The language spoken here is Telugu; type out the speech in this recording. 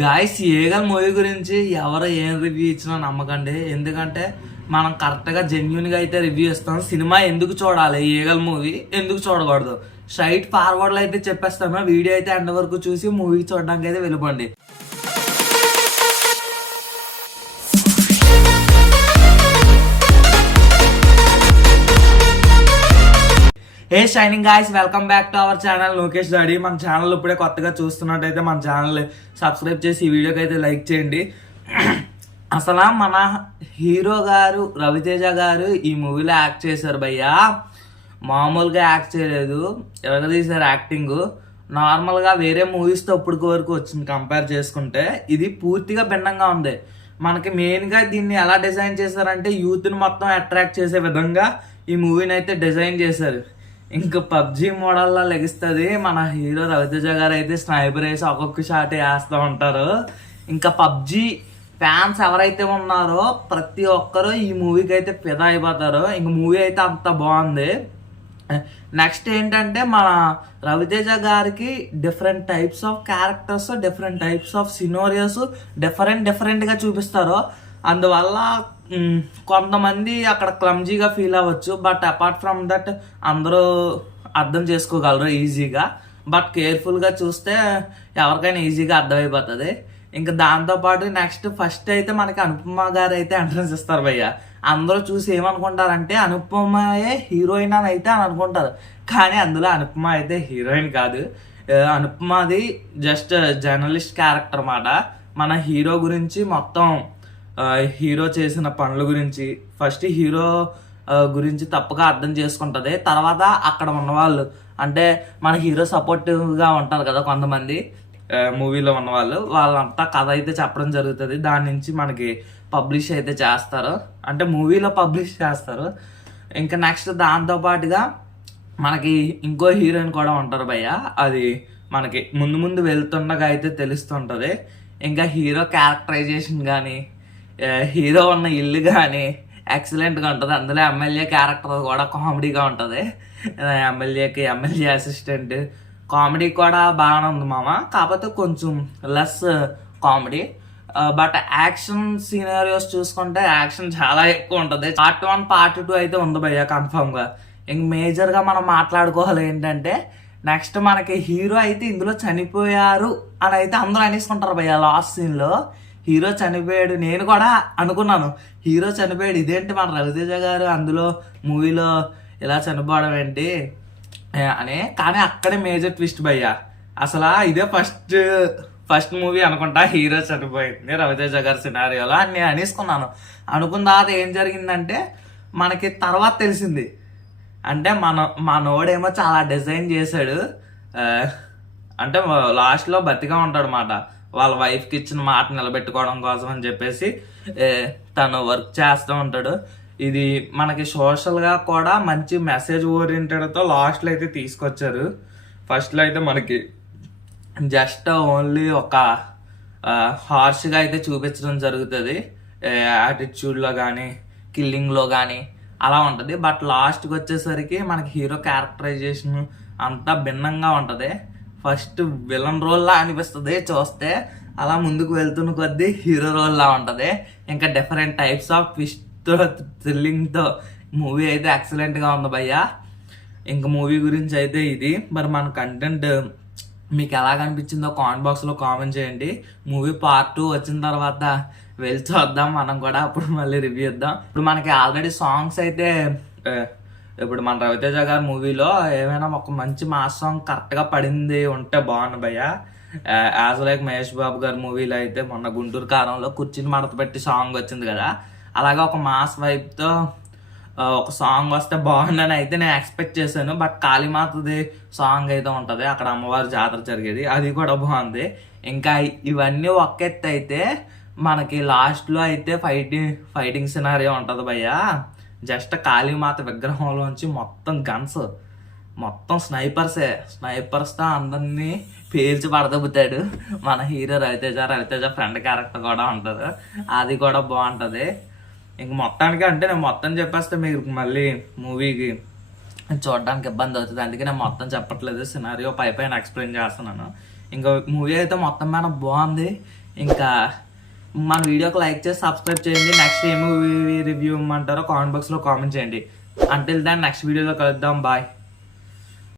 గాయస్ ఏగల్ మూవీ గురించి ఎవరు ఏం రివ్యూ ఇచ్చినా నమ్మకండి. ఎందుకంటే మనం కరెక్ట్గా జెన్యున్గా అయితే రివ్యూ ఇస్తాం. సినిమా ఎందుకు చూడాలి, ఏగల్ మూవీ ఎందుకు చూడకూడదు, స్ట్రైట్ ఫార్వర్డ్లో అయితే చెప్పేస్తాను. వీడియో అయితే ఎండ్ వరకు చూసి మూవీ చూడడానికి అయితే వెళ్ళిపోండి. Hey shining guys, welcome back to our channel Lokesh daddy. మన ఛానల్ ఇప్పుడే కొత్తగా చూస్తున్నట్టయితే మన ఛానల్ సబ్స్క్రైబ్ చేసి ఈ వీడియోకి అయితే లైక్ చేయండి. అసలు మన హీరో గారు రవితేజ గారు ఈ మూవీలో యాక్ట్ చేశారు భయ్యా. మామూలుగా యాక్ట్ చేయలేదు, ఎరగదీశారు యాక్టింగ్. నార్మల్గా వేరే మూవీస్తో ఇప్పటికి వరకు వచ్చింది కంపేర్ చేసుకుంటే ఇది పూర్తిగా భిన్నంగా ఉంది. మనకి మెయిన్గా దీన్ని ఎలా డిజైన్ చేశారంటే యూత్ని మొత్తం అట్రాక్ట్ చేసే విధంగా ఈ మూవీని అయితే డిజైన్ చేశారు. ఇంకా పబ్జీ మోడల్లో లెగిస్తుంది. మన హీరో రవితేజ గారు అయితే స్నైపర్ వేసి ఒక్కొక్క షాట్ వేస్తూ ఉంటారు. ఇంకా పబ్జీ ఫ్యాన్స్ ఎవరైతే ఉన్నారో ప్రతి ఒక్కరూ ఈ మూవీకి అయితే ఫిదా అయిపోతారు. ఇంక మూవీ అయితే అంత బాగుంది. నెక్స్ట్ ఏంటంటే మన రవితేజ గారికి different types of characters, different types of scenarios డిఫరెంట్గా చూపిస్తారు. అందువల్ల కొంతమంది అక్కడ క్లమ్జీగా ఫీల్ అవ్వచ్చు. బట్ అపార్ట్ ఫ్రమ్ దట్ అందరూ అర్థం చేసుకోగలరు ఈజీగా. బట్ కేర్ఫుల్గా చూస్తే ఎవరికైనా ఈజీగా అర్థమైపోతుంది. ఇంకా దాంతోపాటు నెక్స్ట్ ఫస్ట్ అయితే మనకి అనుపమ గారు అయితే ఎంట్రన్స్ ఇస్తారు భయ్య. అందరూ చూసి ఏమనుకుంటారంటే అనుపమయే హీరోయిన్ అని అయితే అని అనుకుంటారు. కానీ అందులో అనుపమ అయితే హీరోయిన్ కాదు. అనుపమది జస్ట్ జర్నలిస్ట్ క్యారెక్టర్ అన్నమాట. మన హీరో గురించి మొత్తం హీరో చేసిన పనుల గురించి ఫస్ట్ హీరో గురించి తప్పుగా అర్థం చేసుకుంటుంది. తర్వాత అక్కడ ఉన్నవాళ్ళు అంటే మన హీరో సపోర్టివ్గా ఉంటారు కదా కొంతమంది మూవీలో ఉన్నవాళ్ళు, వాళ్ళంతా కథ అయితే చెప్పడం జరుగుతుంది. దాని నుంచి మనకి పబ్లిష్ అయితే చేస్తారు, అంటే మూవీలో పబ్లిష్ చేస్తారు. ఇంకా నెక్స్ట్ దాంతోపాటుగా మనకి ఇంకో హీరోయిన్ కూడా ఉంటారు భయ్య. అది మనకి ముందు ముందు వెళ్తుండగా అయితే తెలుస్తుంటుంది. ఇంకా హీరో క్యారెక్టరైజేషన్ కానీ హీరో ఉన్న ఇల్లు కానీ ఎక్సలెంట్గా ఉంటుంది. అందులో ఎమ్మెల్యే క్యారెక్టర్ కూడా కామెడీగా ఉంటుంది. ఎమ్మెల్యే అసిస్టెంట్ కామెడీ కూడా బాగానే ఉంది మామ. కాకపోతే కొంచెం లెస్ కామెడీ. బట్ యాక్షన్ సీనరియోస్ చూసుకుంటే యాక్షన్ చాలా ఎక్కువ ఉంటుంది. పార్ట్ 1 పార్ట్ 2 అయితే ఉంది భయ్య కన్ఫర్మ్గా. ఇంక మేజర్గా మనం మాట్లాడుకోవాలి ఏంటంటే నెక్స్ట్ మనకి హీరో అయితే ఇందులో చనిపోయారు అని అయితే అందరూ అనేసుకుంటారు భయ్య. లాస్ట్ సీన్లో హీరో చనిపోయాడు. నేను కూడా అనుకున్నాను హీరో చనిపోయాడు, ఇదేంటి మన రవితేజ గారు అందులో మూవీలో ఇలా చనిపోవడం ఏంటి అని. కానీ అక్కడే మేజర్ ట్విస్ట్ భయ్య. అసలు ఇదే ఫస్ట్ మూవీ అనుకుంటా హీరో చనిపోయింది రవితేజ గారి సినారియోలో అని నేను అనేసుకున్నాను. అనుకున్న తర్వాత ఏం జరిగిందంటే మనకి తర్వాత తెలిసింది. అంటే మనోడేమో చాలా డిజైన్ చేశాడు. అంటే లాస్ట్లో బతిగా ఉంటాడు అన్నమాట. వాళ్ళ వైఫ్కి ఇచ్చిన మాట నిలబెట్టుకోవడం కోసం అని చెప్పేసి తను వర్క్ చేస్తూ ఉంటాడు. ఇది మనకి సోషల్గా కూడా మంచి మెసేజ్ ఓరియంటెడ్తో లాస్ట్లో అయితే తీసుకొచ్చారు. ఫస్ట్లో అయితే మనకి జస్ట్ ఓన్లీ ఒక హార్ష్గా అయితే చూపించడం జరుగుతుంది, యాటిట్యూడ్లో కానీ కిల్లింగ్లో కానీ అలా ఉంటుంది. బట్ లాస్ట్కి వచ్చేసరికి మనకి హీరో క్యారెక్టరైజేషన్ అంతా భిన్నంగా ఉంటుంది. ఫస్ట్ విలన్ రోల్లా అనిపిస్తుంది చూస్తే, అలా ముందుకు వెళ్తున్న కొద్దీ హీరో రోల్లా ఉంటుంది. ఇంకా డిఫరెంట్ టైప్స్ ఆఫ్ ట్విస్ట్తో థ్రిల్లింగ్తో మూవీ అయితే ఎక్సలెంట్గా ఉంది భయ్య. ఇంకా మూవీ గురించి అయితే ఇది. మరి మన కంటెంట్ మీకు ఎలా కనిపించిందో కామెంట్ బాక్స్లో కామెంట్ చేయండి. మూవీ పార్ట్ 2 వచ్చిన తర్వాత వెళ్ళి చూద్దాం మనం కూడా, అప్పుడు మళ్ళీ రివ్యూ ఇద్దాం. ఇప్పుడు మనకి ఆల్రెడీ సాంగ్స్ అయితే ఇప్పుడు మన రవితేజ గారి మూవీలో ఏమైనా ఒక మంచి మాస్ సాంగ్ కరెక్ట్గా పడింది ఉంటే బాగుంది భయ్య. యాజ్ లైక్ మహేష్ బాబు గారి మూవీలో అయితే మొన్న గుంటూరు కారంలో కుర్చీని మడత పెట్టి సాంగ్ వచ్చింది కదా, అలాగే ఒక మాస్ వైబ్తో ఒక సాంగ్ వస్తే బాగుందని అయితే నేను ఎక్స్పెక్ట్ చేశాను. బట్ కాళీమాతది సాంగ్ అయితే ఉంటుంది, అక్కడ అమ్మవారి జాతర జరిగేది, అది కూడా బాగుంది. ఇంకా ఇవన్నీ ఒక ఎత్తు అయితే మనకి లాస్ట్లో అయితే ఫైటింగ్ సినారియో ఉంటుంది భయ్య. జస్ట్ కాళీమాత విగ్రహంలోంచి మొత్తం గన్స్, మొత్తం స్నైపర్స్తో అందరినీ పేల్చి పడదబ్బుతాడు మన హీరో రవితేజ ఫ్రెండ్ క్యారెక్టర్ కూడా ఉంటుంది, అది కూడా బాగుంటుంది. ఇంక మొత్తానికి అంటే నేను మొత్తం చెప్పేస్తే మీరు మళ్ళీ మూవీకి చూడడానికి ఇబ్బంది అవుతుంది, అందుకే నేను మొత్తం చెప్పట్లేదు, సినారియో పైన ఎక్స్ప్లెయిన్ చేస్తున్నాను. ఇంకా మూవీ అయితే మొత్తం మీద బాగుంది. ఇంకా మన వీడియోకి లైక్ చేసి సబ్స్క్రైబ్ చేయండి. నెక్స్ట్ ఏ మూవీ రివ్యూ ఇమ్మంటారో కామెంట్ బాక్స్లో కామెంట్ చేయండి. అంటిల్ దాన్ నెక్స్ట్ వీడియోలో కలుద్దాం. బాయ్.